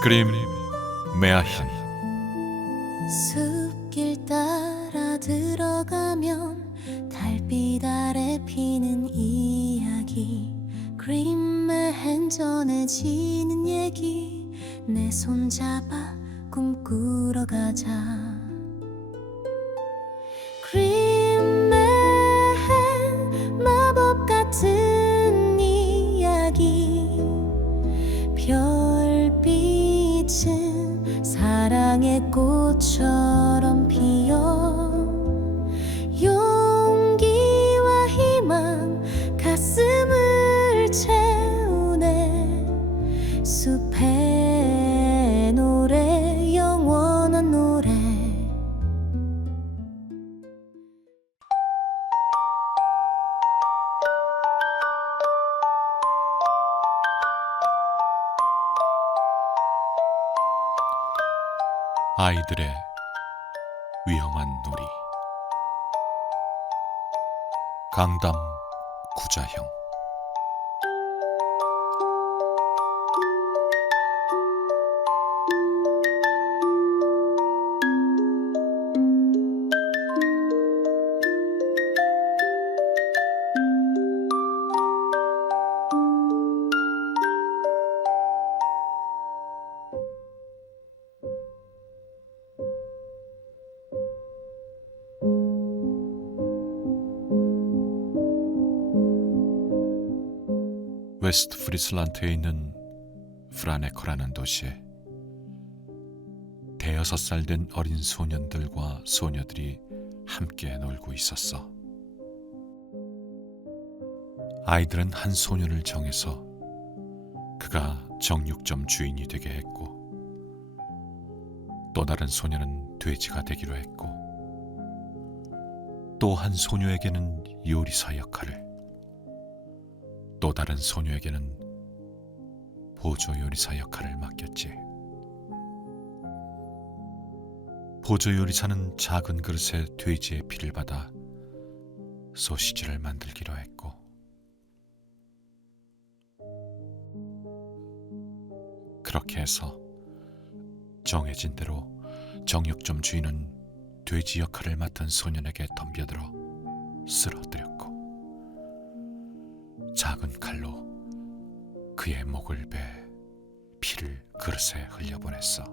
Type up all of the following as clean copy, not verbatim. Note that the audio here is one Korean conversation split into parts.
그림 메아힌. 숲길 따라 들어가면 달빛 아래 피는 이야기, 그림의 전해지는 얘기, 내 손 잡아 꿈꾸러 가자. 그림의 마법 같은 이야기, 별빛은 사랑의 꽃처럼 피어 용기와 희망 가슴을 채우네. 숲의 노래, 영원한 노래. 아이들의 위험한 놀이. 강담 구자형. 웨스트 프리슬란트에 있는 프라네커라는 도시에 대여섯 살 된 어린 소년들과 소녀들이 함께 놀고 있었어. 아이들은 한 소년을 정해서 그가 정육점 주인이 되게 했고, 또 다른 소년은 돼지가 되기로 했고, 또 한 소녀에게는 요리사 역할을, 또 다른 소녀에게는 보조 요리사 역할을 맡겼지. 보조 요리사는 작은 그릇에 돼지의 피를 받아 소시지를 만들기로 했고, 그렇게 해서 정해진 대로 정육점 주인은 돼지 역할을 맡은 소년에게 덤벼들어 쓰러뜨렸고, 작은 칼로 그의 목을 베 피를 그릇에 흘려보냈어.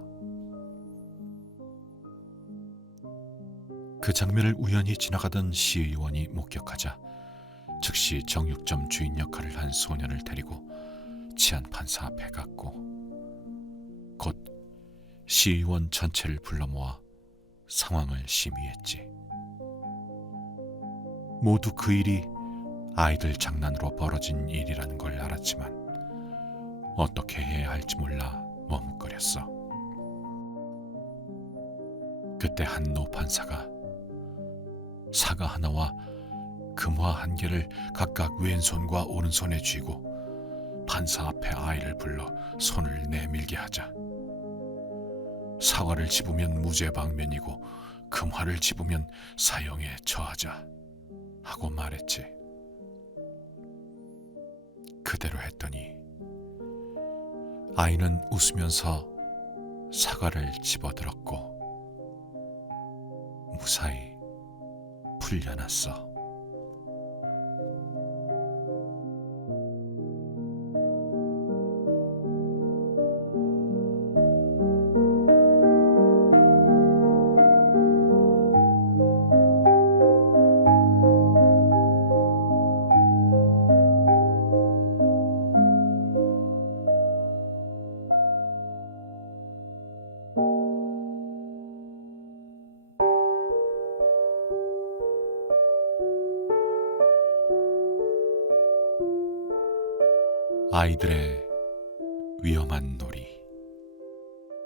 그 장면을 우연히 지나가던 시의원이 목격하자 즉시 정육점 주인 역할을 한 소년을 데리고 치안 판사 앞에 갔고, 곧 시의원 전체를 불러 모아 상황을 심의했지. 모두 그 일이 아이들 장난으로 벌어진 일이라는 걸 알았지만 어떻게 해야 할지 몰라 머뭇거렸어. 그때 한 노 판사가 사과 하나와 금화 한 개를 각각 왼손과 오른손에 쥐고 판사 앞에 아이를 불러 손을 내밀게 하자. 사과를 집으면 무죄 방면이고 금화를 집으면 사형에 처하자 하고 말했지. 그대로 했더니 아이는 웃으면서 사과를 집어들었고 무사히 풀려났어. 아이들의 위험한 놀이.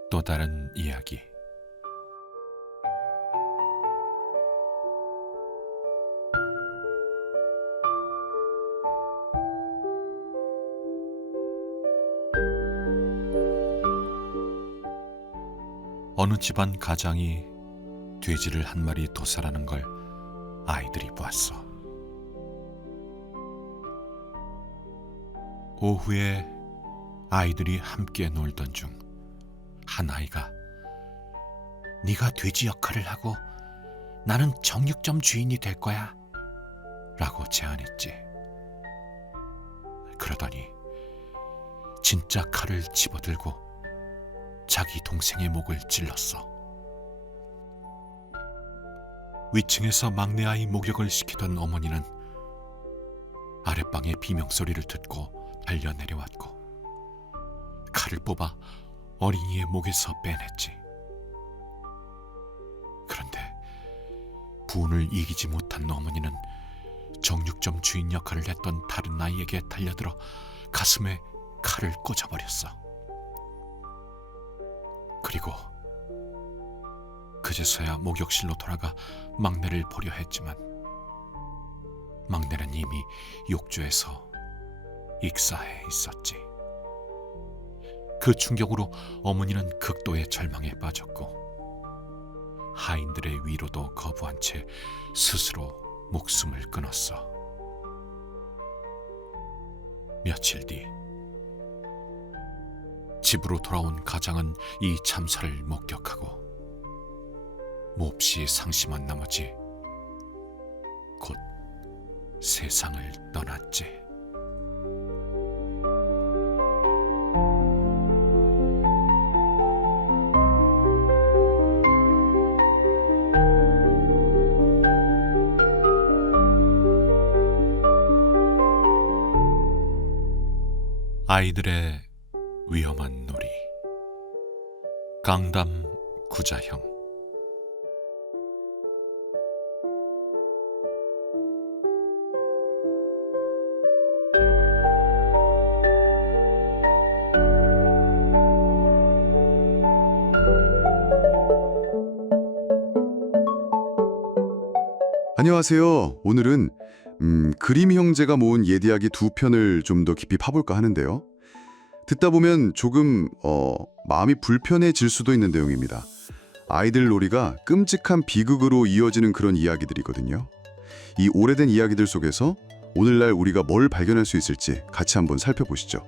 또 다른 이야기. 어느 집안 가장이 돼지를 한 마리 도살하는 걸 아이들이 보았어. 오후에 아이들이 함께 놀던 중 한 아이가 네가 돼지 역할을 하고 나는 정육점 주인이 될 거야 라고 제안했지. 그러더니 진짜 칼을 집어들고 자기 동생의 목을 찔렀어. 위층에서 막내 아이 목욕을 시키던 어머니는 아랫방의 비명소리를 듣고 달려 내려왔고 칼을 뽑아 어린이의 목에서 빼냈지. 그런데 분을 이기지 못한 어머니는 정육점 주인 역할을 했던 다른 아이에게 달려들어 가슴에 칼을 꽂아버렸어. 그리고 그제서야 목욕실로 돌아가 막내를 보려 했지만 막내는 이미 욕조에서 익사해 있었지. 그 충격으로 어머니는 극도의 절망에 빠졌고 하인들의 위로도 거부한 채 스스로 목숨을 끊었어. 며칠 뒤 집으로 돌아온 가장은 이 참사를 목격하고 몹시 상심한 나머지 곧 세상을 떠났지. 아이들의 위험한 놀이. 강담 구자형. 안녕하세요. 오늘은 그림 형제가 모은 옛이야기 두 편을 좀 더 깊이 파볼까 하는데요. 듣다 보면 조금 마음이 불편해질 수도 있는 내용입니다. 아이들 놀이가 끔찍한 비극으로 이어지는 그런 이야기들이거든요. 이 오래된 이야기들 속에서 오늘날 우리가 뭘 발견할 수 있을지 같이 한번 살펴보시죠.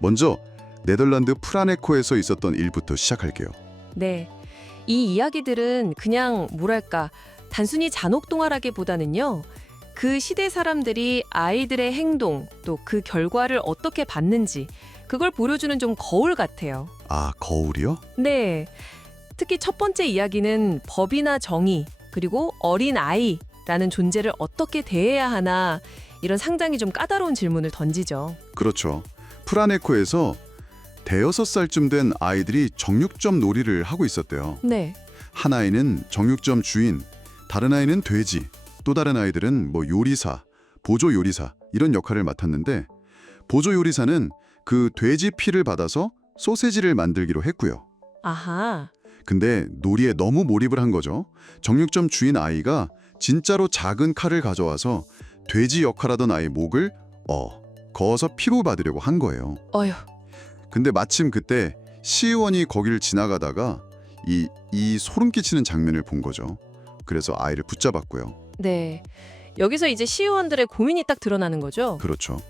먼저 네덜란드 프라네코에서 있었던 일부터 시작할게요. 네, 이 이야기들은 그냥 뭐랄까 단순히 잔혹동화라기보다는요. 그 시대 사람들이 아이들의 행동 또 그 결과를 어떻게 봤는지 그걸 보여주는 좀 거울 같아요. 아, 거울이요? 네, 특히 첫 번째 이야기는 법이나 정의 그리고 어린 아이라는 존재를 어떻게 대해야 하나 이런 상당히 좀 까다로운 질문을 던지죠. 그렇죠. 프라네코에서 대여섯 살쯤 된 아이들이 정육점 놀이를 하고 있었대요. 네, 한 아이는 정육점 주인, 다른 아이는 돼지, 또 다른 아이들은 요리사, 보조 요리사 이런 역할을 맡았는데 보조 요리사는 그 돼지 피를 받아서 소세지를 만들기로 했고요. 아하, 근데 놀이에 너무 몰입을 한 거죠. 정육점 주인 아이가 진짜로 작은 칼을 가져와서 돼지 역할하던 아이 목을 거어서 피로 받으려고 한 거예요. 어휴, 근데 마침 그때 시의원이 거기를 지나가다가 이 소름 끼치는 장면을 본 거죠. 그래서 아이를 붙잡았고요. 네. 여기서 이제 시의원들의 고민이 딱 드러나는 거죠. 그렇죠.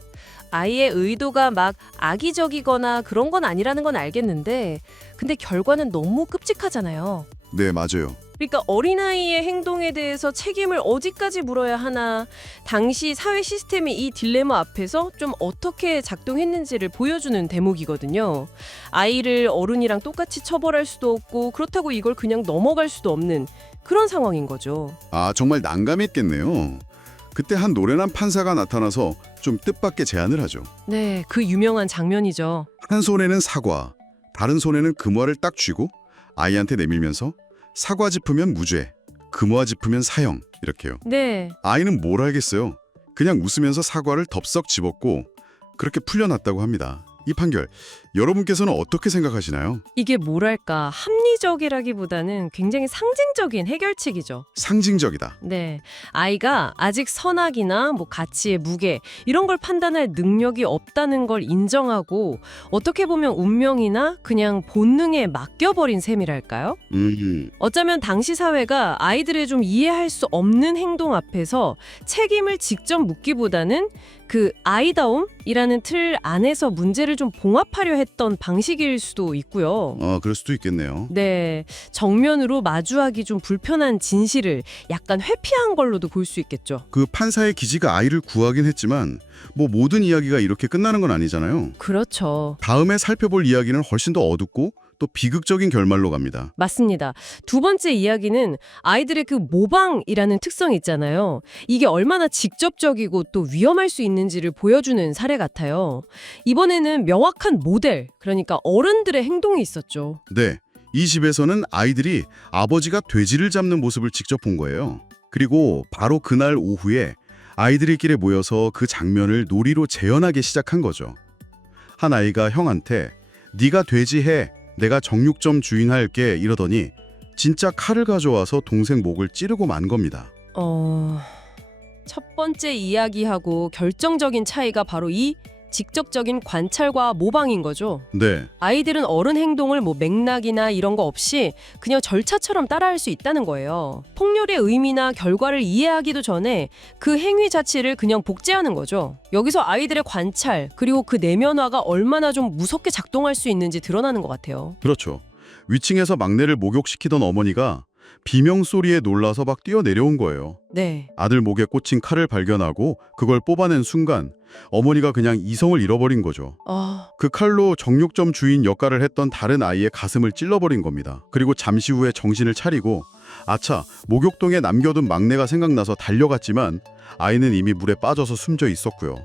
아이의 의도가 막 악의적이거나 그런 건 아니라는 건 알겠는데 근데 결과는 너무 끔찍하잖아요. 네, 맞아요. 그러니까 어린아이의 행동에 대해서 책임을 어디까지 물어야 하나 당시 사회 시스템이 이 딜레마 앞에서 좀 어떻게 작동했는지를 보여주는 대목이거든요. 아이를 어른이랑 똑같이 처벌할 수도 없고 그렇다고 이걸 그냥 넘어갈 수도 없는 그런 상황인 거죠. 아, 정말 난감했겠네요. 그때 한 노련한 판사가 나타나서 좀 뜻밖의 제안을 하죠. 네, 그 유명한 장면이죠. 한 손에는 사과, 다른 손에는 금화를 딱 쥐고 아이한테 내밀면서 사과 짚으면 무죄, 금화 짚으면 사형 이렇게요. 네, 아이는 뭘 알겠어요. 그냥 웃으면서 사과를 덥석 집었고 그렇게 풀려났다고 합니다. 이 판결, 여러분께서는 어떻게 생각하시나요? 이게 뭐랄까 합리적이라기보다는 굉장히 상징적인 해결책이죠. 상징적이다. 네, 아이가 아직 선악이나 가치의 무게 이런 걸 판단할 능력이 없다는 걸 인정하고 어떻게 보면 운명이나 그냥 본능에 맡겨버린 셈이랄까요? 어쩌면 당시 사회가 아이들의 좀 이해할 수 없는 행동 앞에서 책임을 직접 묻기보다는 그 아이다움이라는 틀 안에서 문제를 아이들을 좀 봉합하려 했던 방식일 수도 있고요. 그럴 수도 있겠네요. 네, 정면으로 마주하기 좀 불편한 진실을 약간 회피한 걸로도 볼 수 있겠죠. 그 판사의 기지가 아이를 구하긴 했지만 뭐 모든 이야기가 이렇게 끝나는 건 아니잖아요. 그렇죠. 다음에 살펴볼 이야기는 훨씬 더 어둡고 또 비극적인 결말로 갑니다. 맞습니다. 두 번째 이야기는 아이들의 그 모방이라는 특성이 있잖아요. 이게 얼마나 직접적이고 또 위험할 수 있는지를 보여주는 사례 같아요. 이번에는 명확한 모델, 그러니까 어른들의 행동이 있었죠. 네, 이 집에서는 아이들이 아버지가 돼지를 잡는 모습을 직접 본 거예요. 그리고 바로 그날 오후에 아이들끼리 모여서 그 장면을 놀이로 재현하기 시작한 거죠. 한 아이가 형한테 네가 돼지 해, 내가 정육점 주인 할게 이러더니 진짜 칼을 가져와서 동생 목을 찌르고 만 겁니다. 첫 번째 이야기하고 결정적인 차이가 바로 이 직접적인 관찰과 모방인 거죠. 네, 아이들은 어른 행동을 뭐 맥락이나 이런 거 없이 그냥 절차처럼 따라할 수 있다는 거예요. 폭렬의 의미나 결과를 이해하기도 전에 그 행위 자체를 그냥 복제하는 거죠. 여기서 아이들의 관찰 그리고 그 내면화가 얼마나 좀 무섭게 작동할 수 있는지 드러나는 것 같아요. 그렇죠. 위층에서 막내를 목욕시키던 어머니가 비명 소리에 놀라서 막 뛰어내려온 거예요. 네. 아들 목에 꽂힌 칼을 발견하고 그걸 뽑아낸 순간 어머니가 그냥 이성을 잃어버린 거죠. 그 칼로 정육점 주인 역할을 했던 다른 아이의 가슴을 찔러버린 겁니다. 그리고 잠시 후에 정신을 차리고 아차, 목욕동에 남겨둔 막내가 생각나서 달려갔지만 아이는 이미 물에 빠져서 숨져 있었고요.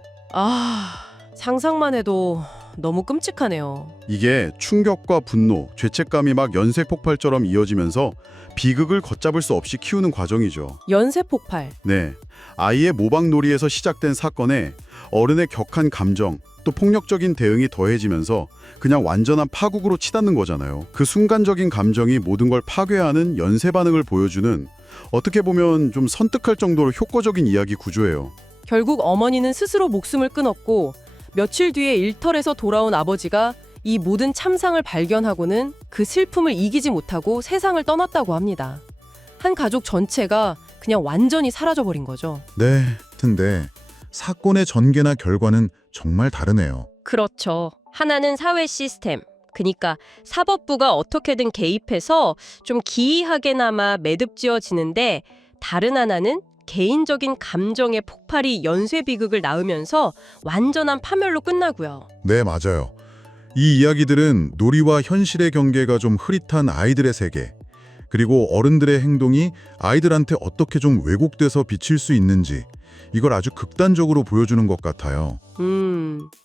상상만 해도 너무 끔찍하네요. 이게 충격과 분노, 죄책감이 막 연쇄 폭발처럼 이어지면서 비극을 걷잡을 수 없이 키우는 과정이죠. 연쇄 폭발. 네, 아이의 모방놀이에서 시작된 사건에 어른의 격한 감정, 또 폭력적인 대응이 더해지면서 그냥 완전한 파국으로 치닫는 거잖아요. 그 순간적인 감정이 모든 걸 파괴하는 연쇄 반응을 보여주는 어떻게 보면 좀 선뜻할 정도로 효과적인 이야기 구조예요. 결국 어머니는 스스로 목숨을 끊었고 며칠 뒤에 일터에서 돌아온 아버지가 이 모든 참상을 발견하고는 그 슬픔을 이기지 못하고 세상을 떠났다고 합니다. 한 가족 전체가 그냥 완전히 사라져버린 거죠. 네, 근데 사건의 전개나 결과는 정말 다르네요. 그렇죠. 하나는 사회 시스템, 그러니까 사법부가 어떻게든 개입해서 좀 기이하게나마 매듭지어지는데 다른 하나는 개인적인 감정의 폭발이 연쇄 비극을 낳으면서 완전한 파멸로 끝나고요. 네, 맞아요. 이 이야기들은 놀이와 현실의 경계가 좀 흐릿한 아이들의 세계, 그리고 어른들의 행동이 아이들한테 어떻게 좀 왜곡돼서 비칠 수 있는지 이걸 아주 극단적으로 보여주는 것 같아요.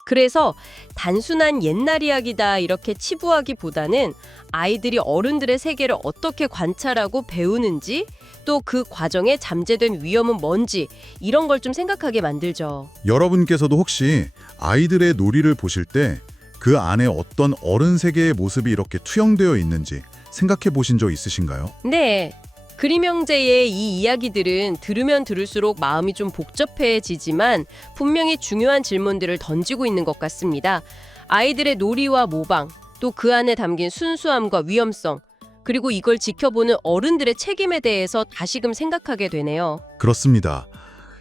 그래서 단순한 옛날 이야기다 이렇게 치부하기보다는 아이들이 어른들의 세계를 어떻게 관찰하고 배우는지 또 그 과정에 잠재된 위험은 뭔지 이런 걸 좀 생각하게 만들죠. 여러분께서도 혹시 아이들의 놀이를 보실 때 그 안에 어떤 어른 세계의 모습이 이렇게 투영되어 있는지 생각해 보신 적 있으신가요? 네. 그림 형제의 이 이야기들은 들으면 들을수록 마음이 좀 복잡해지지만 분명히 중요한 질문들을 던지고 있는 것 같습니다. 아이들의 놀이와 모방, 또 그 안에 담긴 순수함과 위험성, 그리고 이걸 지켜보는 어른들의 책임에 대해서 다시금 생각하게 되네요. 그렇습니다.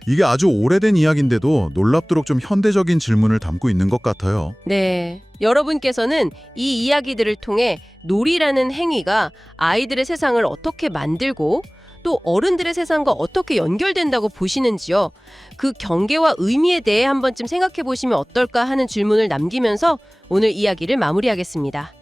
이게 아주 오래된 이야기인데도 놀랍도록 좀 현대적인 질문을 담고 있는 것 같아요. 네. 여러분께서는 이 이야기들을 통해 놀이라는 행위가 아이들의 세상을 어떻게 만들고 또 어른들의 세상과 어떻게 연결된다고 보시는지요? 그 경계와 의미에 대해 한 번쯤 생각해 보시면 어떨까 하는 질문을 남기면서 오늘 이야기를 마무리하겠습니다.